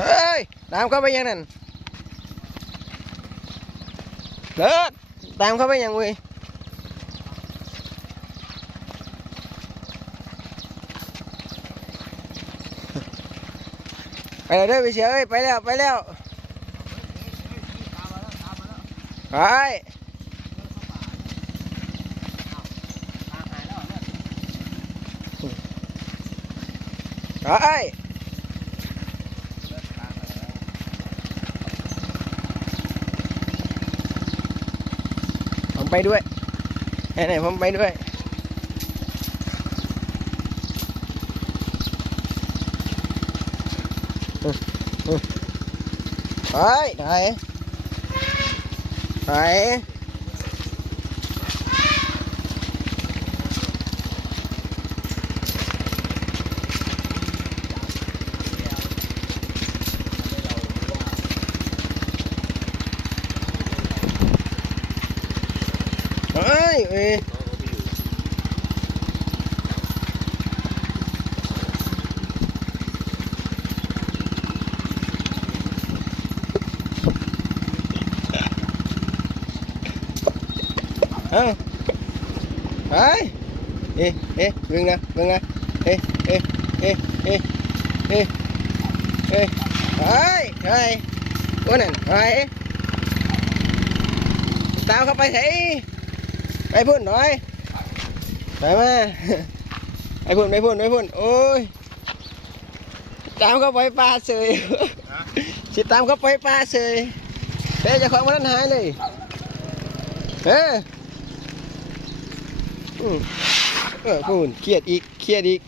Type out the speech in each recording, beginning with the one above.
ơi tao có mấy giờ nè lên đang có mấy giờ nguy phải đây bị sửa ơi, phải leo, phải leo. Đấy. Đấy. ไปด้วยไหนๆผมไปด้วยไปไหนไหน ไปเอ้ยเอ้าไปเอ๊ะเอ๊ะเบิ่งนะเบิ่งนะเอ๊ะเอ๊ะเอ๊ะเอ๊ะเอ๊ะเอ๊ะไปไปตัวนั่นไปตามเข้า ไปสิไปพุ่นหน่อยไปมาไปพุ่นไปพุ่นไปพุ่นโอ้ยตามเข้าไปป่าเสยสิตามเข้าไปป่าเสยเฮ้ยเจะของมันหายเลยเอออืมเออพูนเครียดอีกเครียดอีก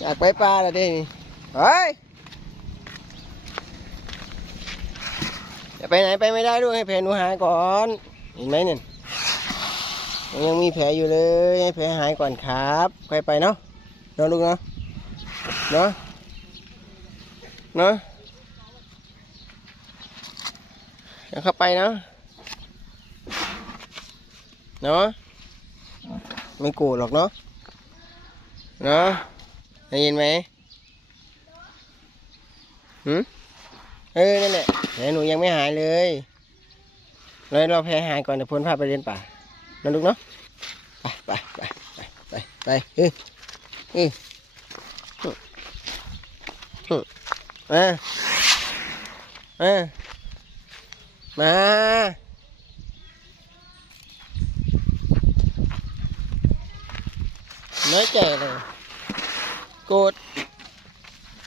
อยากไปปลาแล้วเด้นี่เฮ้ยจะไปไหนไปไม่ได้ด้วยให้แผลหนูหายก่อนเห็นไหมเนี่ย ยังมีแผลอยู่เลยให้แผลหายก่อนครับค่อยไปเนาะเนาะลูกเนาะเนาะเนาะเดี๋ยวเข้าไปเนาะเนาะไม่โกรธหรอกเนาะเนาะได้ยินไหมหืมเออนั่นแหละแต่หนูยังไม่หายเลยเลยเราแพ้หายก่อนเดี๋ยวพ้นพาไปเรียนป่า lên được nó đây đây đây đây đây ừ. Ừ. Ừ. À. À. mà nói chè này cột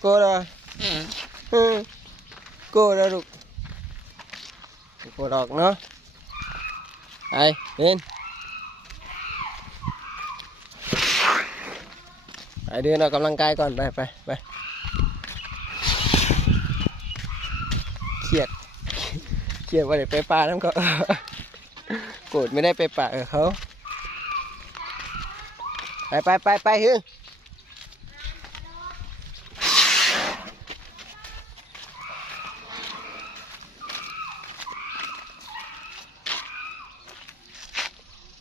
cột à cô ra được cô đọt nó đây, lên cột à ừ. cột ra được cột đọc nó đây lên phải đưa nó cầm lăng cay còn ไปไปไปเครียดเครียดว่าเดี๋ยวไปปลาน้ำก็โกรธไม่ได้ไปปะกับเขาไปไปไปไปฮึ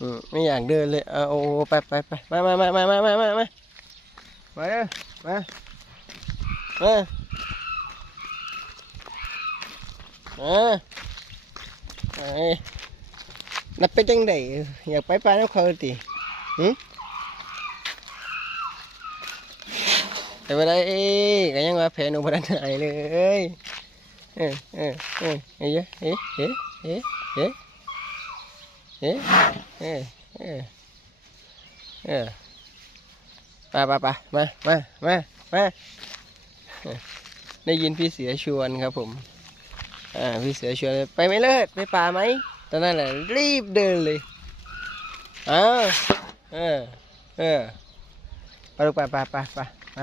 อืมไม่อยากเดินเลยเอาโอ้ไปไปไปมามามามามามามา มาเด้มามามาไปนับไปจังไดอยากไปปลาน้ำเขาติหืมแต่ว่าได้ก็ยังว่าแผลหนูบ่ทันหายเลยเออเออเออเอ๊ะเอ๊ะเอ๊ะเอ๊ะเอ๊ะเอ๊ะเอ๊ะเอ๊ะเออ ไปไปไปมามามามาได้ยินพี่เสือชวนครับผม อ่า พี่เสือชวนไปไหมเลิศไปป่าไหม ตอนนั้นแหละรีบเดินเลยอ้าวเออ เออ ไปลูกไปไปไปไปไป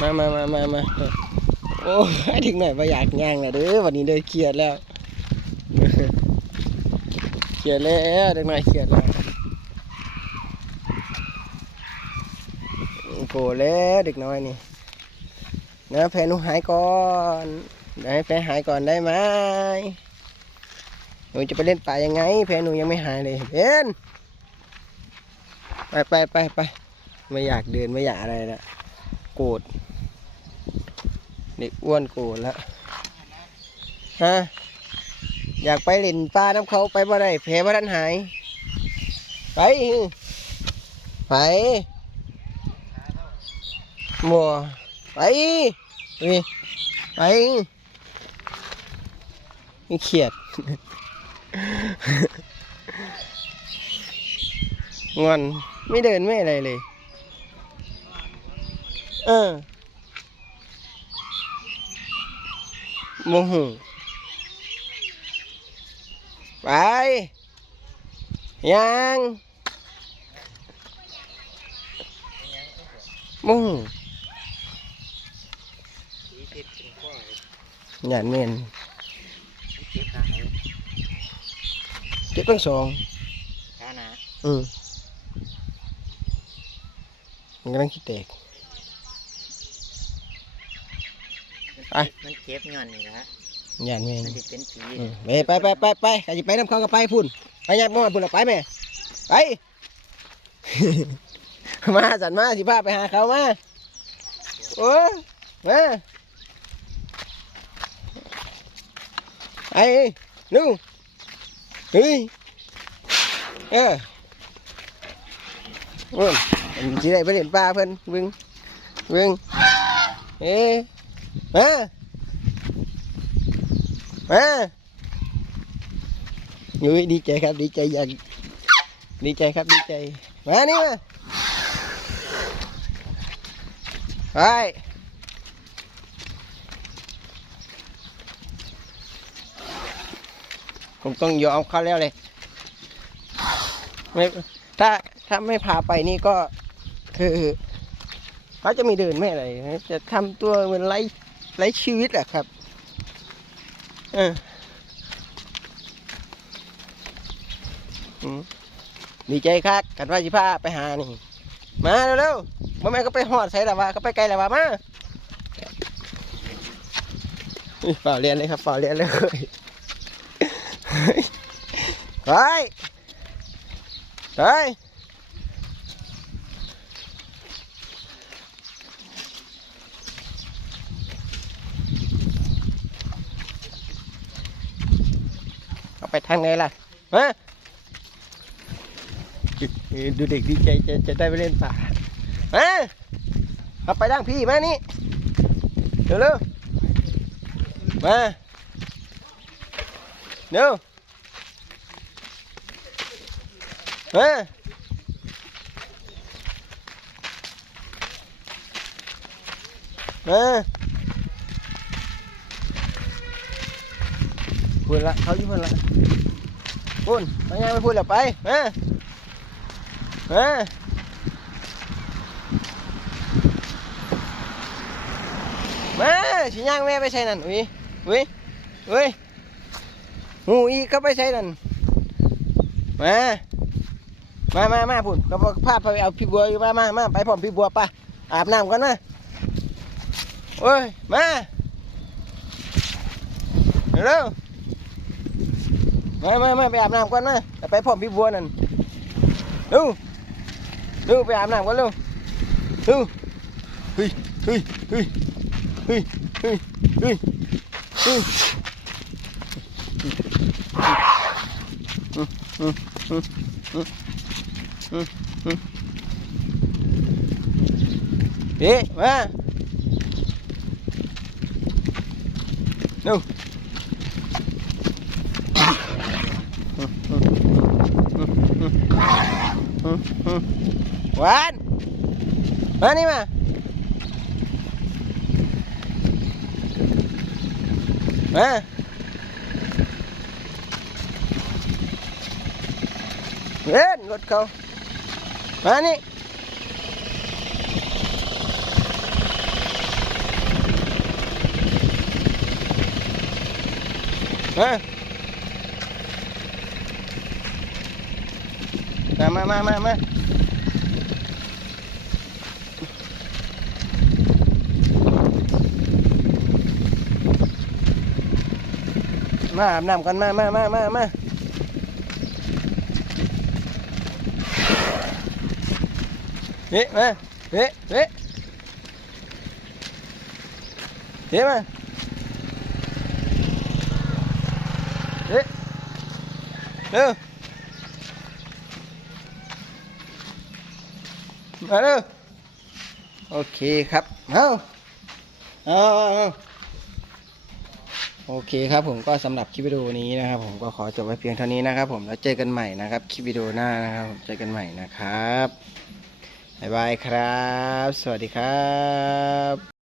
มามา มามามามา โอ้ยถึงหนมาอยากย่างแล้วเด้อวันนี้เด้อเครียดแล้วเครียดแล้วเด็กน้อยเครียดแล้วโกรธแล้วเด็กน้อยนี่นะแผลหนูหายก่อนเดี๋ยวให้แผลหายก่อนได้ไหมหนูจะไปเล่นป่ายังไงแผลหนูยังไม่หายเลยเบนไปไปไปไปไม่อยากเดินไม่อยากอะไรละโกรธ เด็กอ้วนโกรธแล้วฮะอยากไปเล่นป่าน้ำเขาไปบ่ได้แผลบ่ทันหาย ไป ไปบัวไปนี่ไปนี่เขียด งอน ไม่เดินไม่อะไรเลย เออ โมโหไปยังโมโหสีเจ็ดเป็นข้อหยาดเมนเจ็ดขาไหนเจ็ดตั้งสองขาหนาอืมมันกำลังคิดแตก ไป มันเจ็บย้อนนี่นะหยาดเมนมันจะเป็นสีอืมไปไปไปไปไปใครจะไปน้ำเขาก็ไปพุ่นไปยัดมั่วพุ่นละไปแม่ไป มาสันมาสิพาไปหาเขามาโอ้ยมาไอ้นู่นเฮ้ยเออโอ้ยมันสิได้ไปเล่นปลาเพิ่นเบึงเบึงเอ้ ยมามายุ้ยดีใจครับดีใจอย่างดีใจครับดีใจมานี่มาไปผมต้องยอมเขาแล้วเลยไม่ถ้าถ้าไม่พาไปนี่ก็คือเขาจะมีเดินไม่อะไรจะทำตัวเหมือนไร้ ไร้ชีวิตอะครับ เอออืมดีใจครับกันว่าสิพาไปหานี่ มาเร็วๆบ่แม่ก็ไปหอดใส่ละวะก็ไปไกลละวะมาฝ่าเรียนเลยครับฝ่าเรียนเลยไปไป ไปทางไหนล่ะมาดูเด็กดีใจจะจะได้ไปเล่นป่ามาเอาไปดังพี่มานี่เร็วเร็วมาเร็วมามา พูดละเขาอยู่พูดละพูดไปยังไม่พูดละไปมามามาสิย่างแม่ไปใส่นั่นอุ้ยอุ้ยอุ้ยหูอีก็ไปใส่นั่นมามามามาพุ่นก็พาไปเอาพี่บัวอยู่มามามาไปพร้อมพี่บัวไปอาบน้ำกันมาโอ้ยมาเร็ว มามามาไปอาบน้ำกันมาไปพร้อมพี่บัวนั่นดูดูไปอาบน้ำกันเร็วดูเฮ้ยเฮ้ยเฮ้ยเฮ้ยเฮ้ยเฮ้ยเฮ้ยเอ๊ะมาดู หวานมานี่มามาเล่นรถเขามานี่มามามามามา มาอาบน้ำกันมามามามามาเฮ้มาเฮ้เฮ้เฮ้มาเฮ้เร็วมาเร็วโอเคครับเอาเอา โอเคครับผมก็สำหรับคลิปวิดีโอนี้นะครับ ผมก็ขอจบไว้เพียงเท่านี้นะครับ ผมแล้วเจอกันใหม่นะครับคลิปวิดีโอหน้านะครับผมเจอกันใหม่นะครับบ๊ายบายครับ สวัสดีครับ